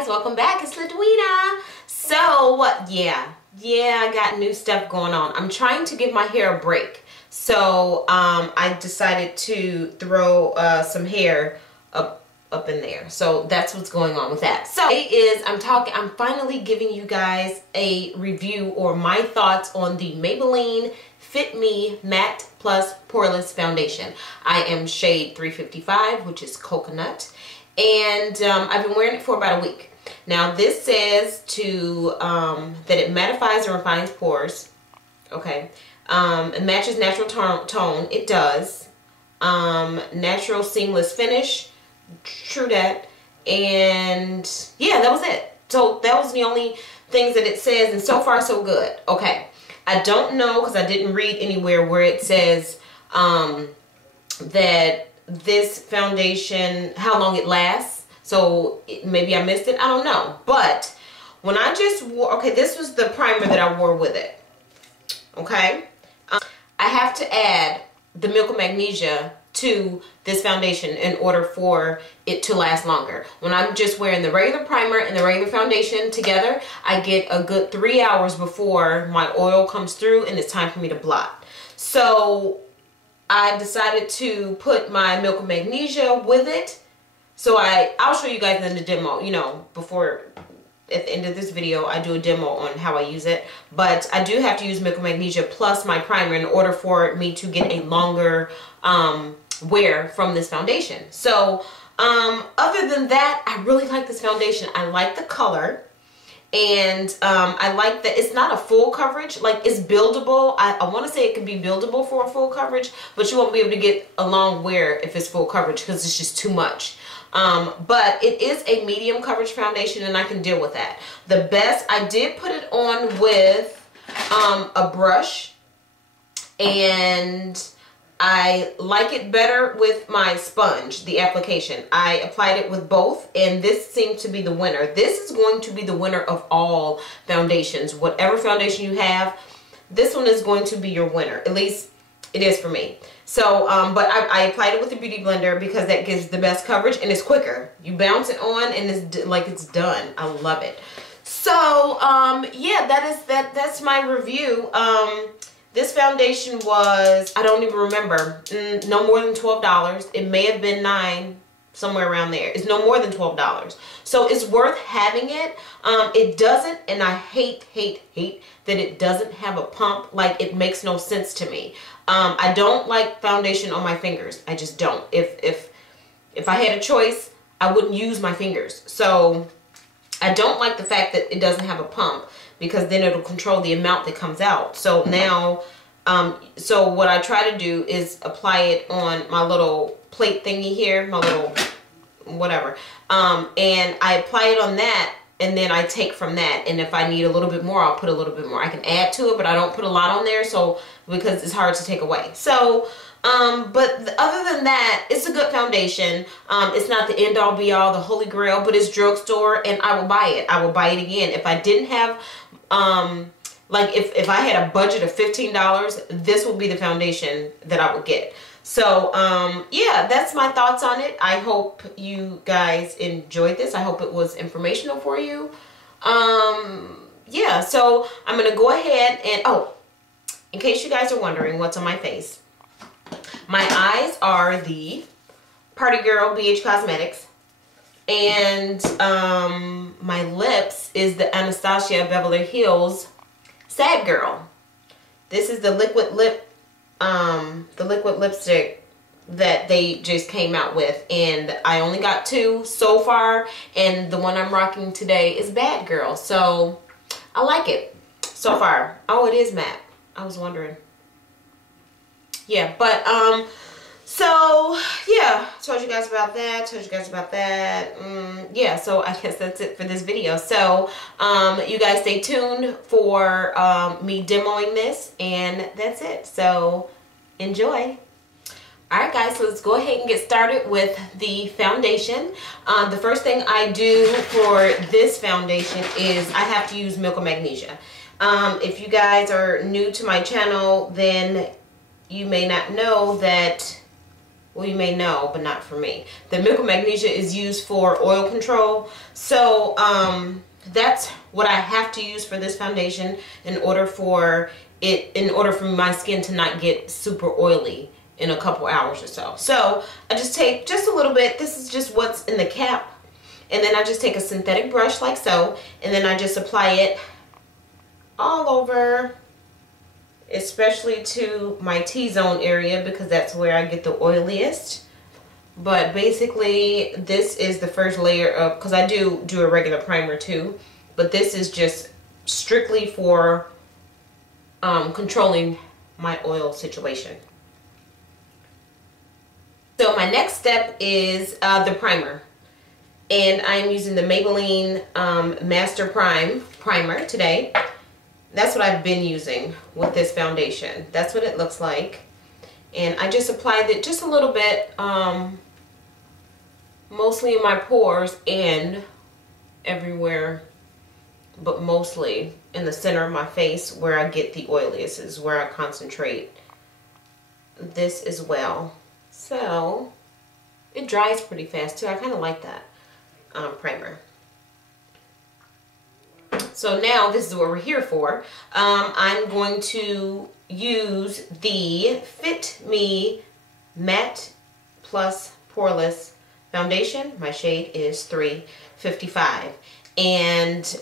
guys, welcome back. It's Ladwina. So I got new stuff going on. I'm trying to give my hair a break, so I decided to throw some hair up in there. So that's what's going on with that. So I'm finally giving you guys a review or my thoughts on the Maybelline Fit Me Matte Plus Poreless Foundation. I am shade 355, which is coconut, and I've been wearing it for about a week. Now this says that it mattifies and refines pores. Okay, it matches natural tone. It does. Natural seamless finish. True that. And yeah, that was it. So that was the only things that it says, and so far so good. Okay, I don't know, because I didn't read anywhere where it says that this foundation, how long it lasts. So maybe I missed it, I don't know. But when I just wore, okay, this was the primer that I wore with it. Okay, I have to add the Milk of Magnesia to this foundation in order for it to last longer. When I'm just wearing the regular primer and the regular foundation together, I get a good 3 hours before my oil comes through and it's time for me to blot. So I decided to put my Milk of Magnesia with it. So I'll show you guys in the demo, you know, before, at the end of this video, I do a demo on how I use it. But I do have to use Milk of Magnesia plus my primer in order for me to get a longer wear from this foundation. So other than that, I really like this foundation. I like the color, and I like that it's not a full coverage. Like, it's buildable. I want to say it can be buildable for a full coverage, but you won't be able to get a long wear if it's full coverage, because it's just too much. But it is a medium coverage foundation, and I can deal with that. The best, I did put it on with a brush, and I like it better with my sponge, the application. I applied it with both, and this seemed to be the winner. This is going to be the winner of all foundations. Whatever foundation you have, this one is going to be your winner. At least it is for me. So, but I applied it with the Beauty Blender because that gives the best coverage, and it's quicker. You bounce it on and it's like it's done. I love it. So, yeah, that's my review. This foundation was, I don't even remember, no more than $12. It may have been $9, somewhere around there. It's no more than $12. So it's worth having it. It doesn't, and I hate that it doesn't have a pump. Like, it makes no sense to me. I don't like foundation on my fingers. I just don't. If I had a choice, I wouldn't use my fingers. So I don't like the fact that it doesn't have a pump, because then it'll control the amount that comes out. So now, so what I try to do is apply it on my little plate thingy here, my little whatever, and I apply it on that, and then I take from that, and if I need a little bit more, I'll put a little bit more. I can add to it, but I don't put a lot on there, so, because it's hard to take away. So but other than that, it's a good foundation. It's not the end all be all, the holy grail, but it's drugstore, and I will buy it. I will buy it again. If I didn't have, like if I had a budget of $15, this would be the foundation that I would get. So, yeah, that's my thoughts on it. I hope you guys enjoyed this. I hope it was informational for you. Yeah, so I'm going to go ahead and, oh, in case you guys are wondering what's on my face, my eyes are the Party Girl BH Cosmetics, and my lips is the Anastasia Beverly Hills Sad Girl. This is the liquid lipstick that they just came out with, and I only got 2 so far, and the one I'm rocking today is Bad Girl. So I like it so far. Oh, it is matte. I was wondering. Yeah, but so yeah, told you guys about that, yeah, so I guess that's it for this video. So you guys stay tuned for me demoing this, and that's it. So enjoy. Alright guys, so let's go ahead and get started with the foundation. The first thing I do for this foundation is I have to use Milk of Magnesia. If you guys are new to my channel, then you may not know that well, you may know, but not for me. The milk of magnesia is used for oil control. So that's what I have to use for this foundation in order for my skin to not get super oily in a couple hours or so. So I just take just a little bit. This is just what's in the cap. And then I just take a synthetic brush like so. And then I just apply it all over, especially to my T-zone area because that's where I get the oiliest. But basically this is the first layer of, because I do a regular primer too, but this is just strictly for controlling my oil situation. So my next step is the primer. And I'm using the Maybelline Master Primer today. That's what I've been using with this foundation. That's what it looks like. And I just applied it just a little bit, mostly in my pores and everywhere, but mostly in the center of my face where I get the oiliest, is where I concentrate this as well. So it dries pretty fast too. I kind of like that primer. So now this is what we're here for. I'm going to use the Fit Me Matte Plus Poreless Foundation. My shade is 355. And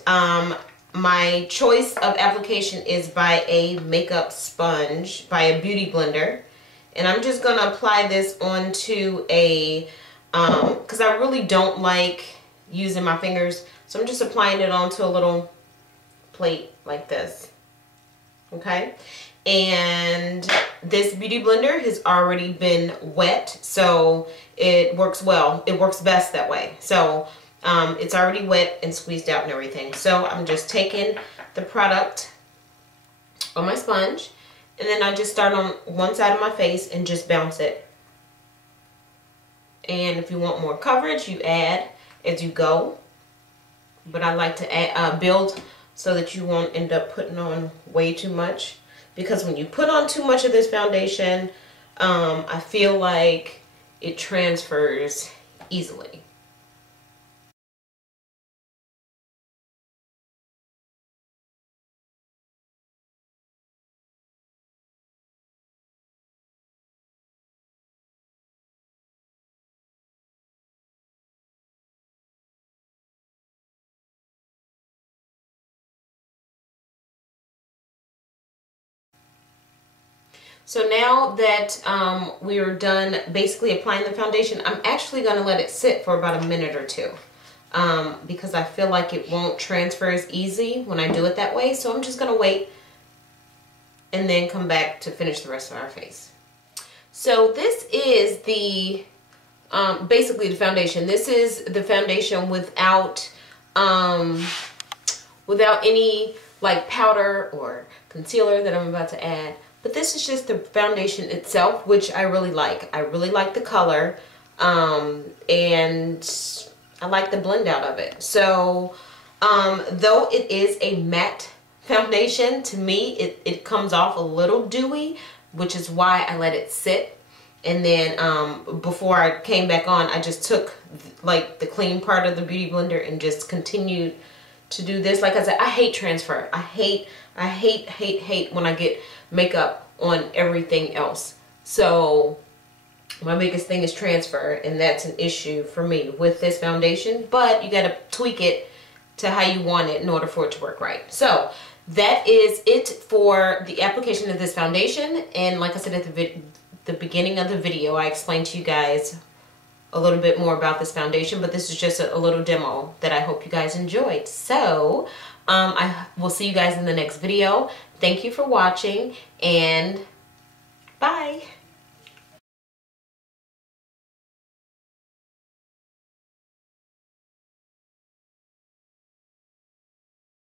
my choice of application is by a makeup sponge, by a beauty blender. And I'm just going to apply this onto a, because I really don't like using my fingers. So I'm just applying it onto a little plate like this. Okay, and this beauty blender has already been wet, so it works well. It works best that way. So it's already wet and squeezed out and everything. So I'm just taking the product on my sponge, and then I just start on one side of my face and just bounce it. And if you want more coverage, you add as you go. But I like to add, build so that you won't end up putting on way too much. Because when you put on too much of this foundation, I feel like it transfers easily. So now that we are done basically applying the foundation, I'm actually going to let it sit for about a minute or two because I feel like it won't transfer as easy when I do it that way. So I'm just going to wait and then come back to finish the rest of our face. So this is the basically the foundation. This is the foundation without without any like powder or concealer that I'm about to add. But this is just the foundation itself, which I really like. I really like the color, and I like the blend out of it. So, though it is a matte foundation, to me, it comes off a little dewy, which is why I let it sit. And then, before I came back on, I just took, like, the clean part of the Beauty Blender and just continued to do this. Like I said, I hate transfer. I hate when I get makeup on everything else. So my biggest thing is transfer, and that's an issue for me with this foundation, but you got to tweak it to how you want it in order for it to work right. So that is it for the application of this foundation. And like I said at the beginning of the video, I explained to you guys a little bit more about this foundation, but this is just a little demo that I hope you guys enjoyed. So I will see you guys in the next video. Thank you for watching, and bye.